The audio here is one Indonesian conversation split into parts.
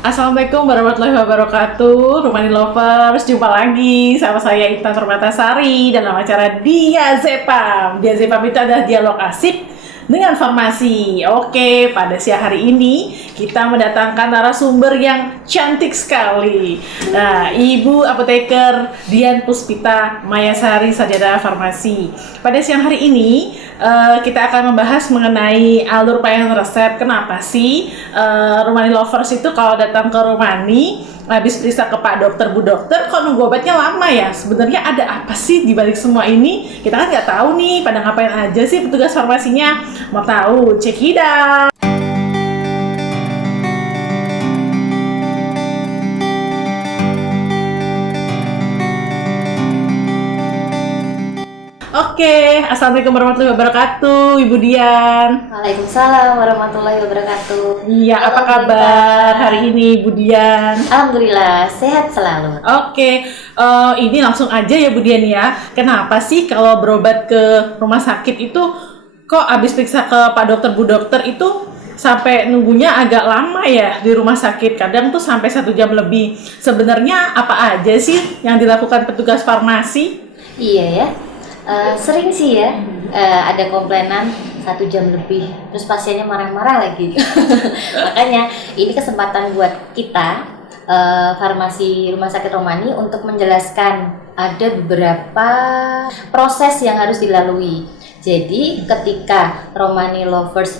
Assalamualaikum warahmatullahi wabarakatuh, Rumani Lovers, jumpa lagi sama saya Intan Permatasari dalam acara Diazepam. Diazepam itu adalah dialog asik dengan farmasi. Oke, pada siang hari ini kita mendatangkan narasumber yang cantik sekali. Nah, Ibu Apoteker Dian Puspita Mayasari, Sarjana Farmasi. Pada siang hari ini kita akan membahas mengenai alur pelayanan resep. Kenapa sih Rumani Lovers itu kalau datang ke Rumani habis periksa ke Pak Dokter, Bu Dokter, kok nunggu obatnya lama ya? Sebenarnya ada apa sih di balik semua ini? Kita kan nggak tahu nih, pada ngapain aja sih petugas farmasinya? Mau tahu? Check it out! Oke, Assalamualaikum warahmatullahi wabarakatuh, Ibu Dian. Waalaikumsalam warahmatullahi wabarakatuh. Iya, apa Halo, kabar Intan. hari ini, Bu Dian? Alhamdulillah, sehat selalu. Oke, ini langsung aja ya Bu Dian ya. Kenapa sih kalau berobat ke rumah sakit itu kok abis periksa ke Pak Dokter, Bu Dokter itu sampai nunggunya agak lama ya di rumah sakit? Kadang tuh sampai 1 jam lebih. Sebenarnya apa aja sih yang dilakukan petugas farmasi? Iya ya, sering sih ya ada komplainan 1 jam lebih, terus pasiennya marah-marah lagi. Makanya ini kesempatan buat kita farmasi Rumah Sakit Romani untuk menjelaskan ada beberapa proses yang harus dilalui. Jadi ketika Romani Lovers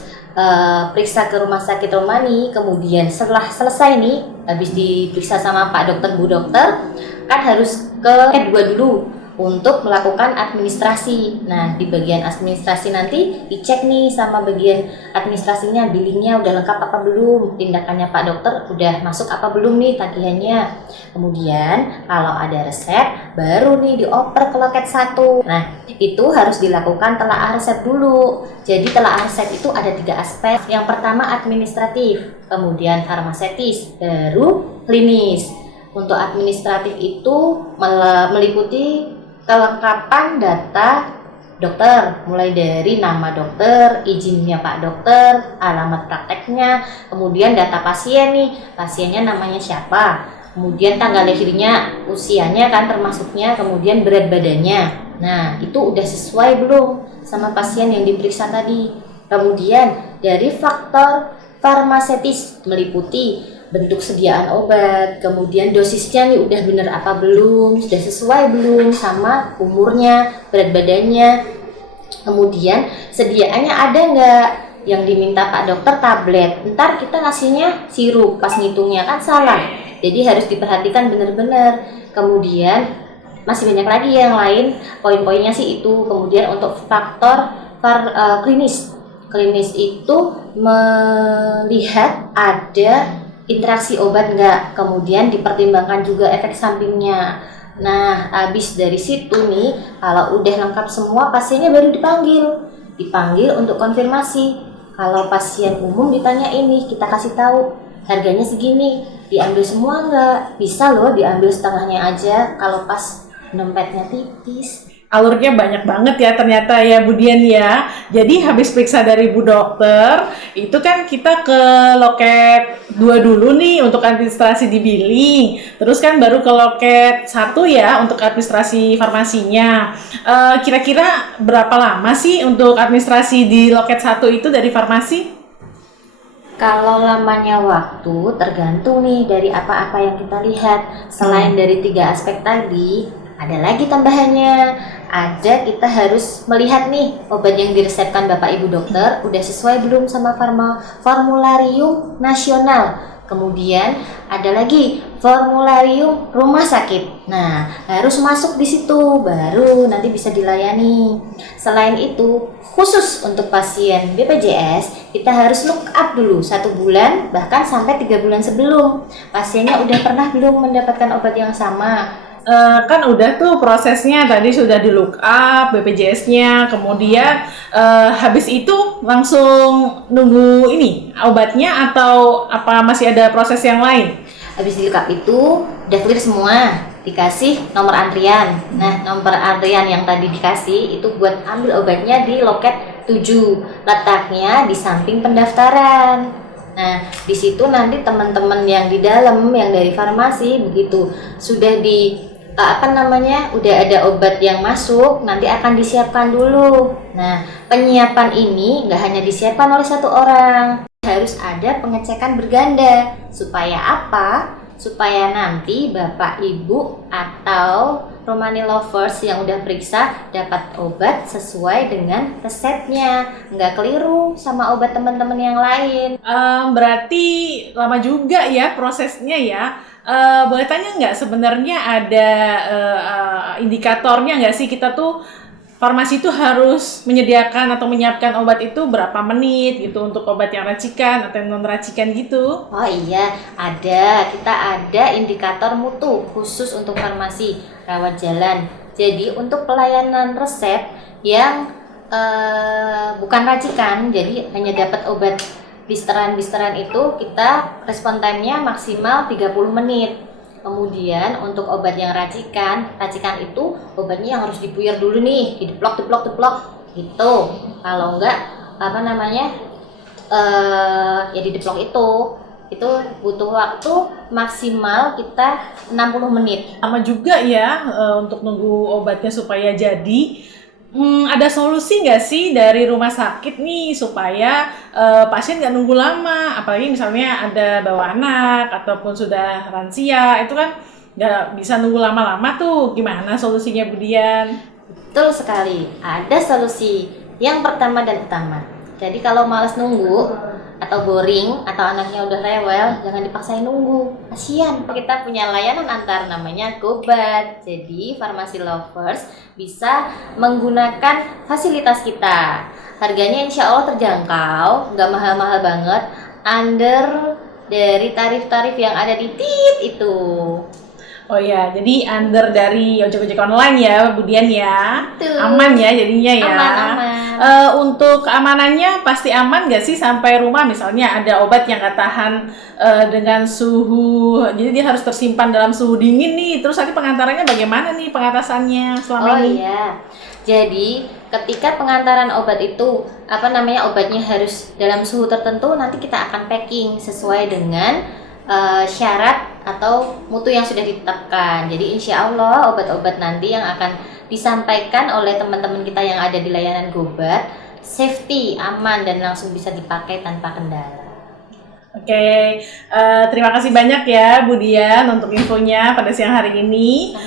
periksa ke Rumah Sakit Romani, kemudian setelah selesai nih, habis diperiksa sama Pak Dokter, Bu Dokter, kan harus ke E2 dulu untuk melakukan administrasi. Nah, di bagian administrasi nanti dicek nih sama bagian administrasinya, billingnya udah lengkap apa belum, tindakannya Pak Dokter udah masuk apa belum nih tagihannya. Kemudian kalau ada resep, baru nih dioper ke loket 1. Nah, itu harus dilakukan telaah resep dulu. Jadi telaah resep itu ada 3 aspek. Yang pertama administratif, kemudian farmaseutis, baru klinis. Untuk administratif itu meliputi kelengkapan data dokter, mulai dari nama dokter, izinnya Pak Dokter, alamat prakteknya, kemudian data pasien nih, pasiennya namanya siapa, kemudian tanggal lahirnya, usianya kan termasuknya, kemudian berat badannya. Nah, itu udah sesuai belum sama pasien yang diperiksa tadi. Kemudian dari faktor farmaseutis meliputi bentuk sediaan obat, kemudian dosisnya nih udah bener apa belum, sudah sesuai belum sama umurnya, berat badannya, kemudian sediaannya ada nggak, yang diminta Pak Dokter tablet, ntar kita ngasihnya sirup, pas ngitungnya kan salah, jadi harus diperhatikan bener-bener. Kemudian masih banyak lagi yang lain, poin-poinnya sih itu. Kemudian untuk faktor klinis itu melihat ada interaksi obat enggak, kemudian dipertimbangkan juga efek sampingnya. Nah, habis dari situ nih, kalau udah lengkap semua, pasiennya baru dipanggil untuk konfirmasi. Kalau pasien umum ditanya ini, kita kasih tahu harganya segini, diambil semua enggak? Bisa loh diambil setengahnya aja kalau pas dompetnya tipis. Alurnya banyak banget ya ternyata ya Bu Dian ya. Jadi habis periksa dari Bu Dokter, itu kan kita ke loket 2 dulu nih untuk administrasi di billing. Terus kan baru ke loket 1 ya untuk administrasi farmasinya. Kira-kira berapa lama sih untuk administrasi di loket 1 itu dari farmasi? Kalau lamanya waktu tergantung nih dari apa-apa yang kita lihat. Selain dari 3 aspek tadi, ada lagi tambahannya. Ada kita harus melihat nih obat yang diresepkan Bapak Ibu Dokter udah sesuai belum sama formularium nasional. Kemudian ada lagi formularium rumah sakit. Nah, harus masuk di situ baru nanti bisa dilayani. Selain itu, khusus untuk pasien BPJS, kita harus look up dulu 1 bulan bahkan sampai 3 bulan sebelum. Pasiennya udah pernah belum mendapatkan obat yang sama? Kan udah tuh prosesnya tadi sudah di look up BPJS-nya, kemudian habis itu langsung nunggu ini obatnya atau apa masih ada proses yang lain? Habis di look up itu udah clear semua, dikasih nomor antrian. Nah, nomor antrian yang tadi dikasih itu buat ambil obatnya di loket 7, letaknya di samping pendaftaran. Nah, di situ nanti teman-teman yang di dalam, yang dari farmasi begitu sudah udah ada obat yang masuk, nanti akan disiapkan dulu. Nah, penyiapan ini nggak hanya disiapkan oleh satu orang, harus ada pengecekan berganda. Supaya apa? Supaya nanti Bapak, Ibu, atau Romani Lovers yang udah periksa dapat obat sesuai dengan resepnya, nggak keliru sama obat teman-teman yang lain. Berarti lama juga ya prosesnya ya. Boleh tanya nggak sebenarnya ada indikatornya nggak sih kita tuh farmasi itu harus menyediakan atau menyiapkan obat itu berapa menit gitu untuk obat yang racikan atau yang non racikan gitu? Oh iya, ada. Kita ada indikator mutu khusus untuk farmasi rawat jalan. Jadi untuk pelayanan resep yang bukan racikan, jadi hanya dapat obat blisteran itu, kita respon time-nya maksimal 30 menit. Kemudian untuk obat yang racikan itu obatnya yang harus dipuyar dulu nih, dideplok gitu. Kalau enggak ya dideplok itu butuh waktu maksimal kita 60 menit. Lama juga ya untuk nunggu obatnya supaya jadi. Ada solusi nggak sih dari rumah sakit nih supaya pasien nggak nunggu lama, apalagi misalnya ada bawa anak ataupun sudah lansia, itu kan nggak bisa nunggu lama-lama tuh. Gimana solusinya, Bu Dian? Betul sekali, ada solusi. Yang pertama dan utama, jadi kalau malas nunggu atau boring atau anaknya udah rewel, jangan dipaksain nunggu, kasihan. Kita punya layanan antar namanya GoBat. Jadi Farmasi Lovers bisa menggunakan fasilitas kita. Harganya insya Allah terjangkau, nggak mahal-mahal banget, under dari tarif-tarif yang ada di TIT itu. Oh ya, jadi under dari ojek-ojek online ya, Bu Dian ya. Betul. Aman ya jadinya ya. Aman. Untuk keamanannya pasti aman nggak sih sampai rumah? Misalnya ada obat yang nggak tahan dengan suhu, jadi dia harus tersimpan dalam suhu dingin nih. Terus nanti pengantarannya bagaimana nih pengatasannya selama ini? Oh iya, jadi ketika pengantaran obat itu obatnya harus dalam suhu tertentu, nanti kita akan packing sesuai dengan syarat atau mutu yang sudah ditetapkan. Jadi insya Allah obat-obat nanti yang akan disampaikan oleh teman-teman kita yang ada di layanan GoBat safety, aman, dan langsung bisa dipakai tanpa kendala. Oke, terima kasih banyak ya Bu Dian untuk infonya pada siang hari ini.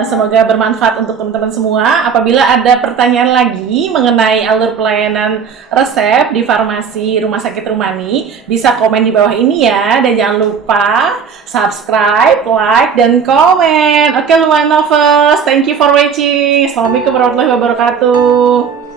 Semoga bermanfaat untuk teman-teman semua. Apabila ada pertanyaan lagi mengenai alur pelayanan resep di farmasi Rumah Sakit Rumani, bisa komen di bawah ini ya. Dan jangan lupa subscribe, like, dan komen. Oke, Lumani Lovers, thank you for watching. Assalamualaikum warahmatullahi wabarakatuh.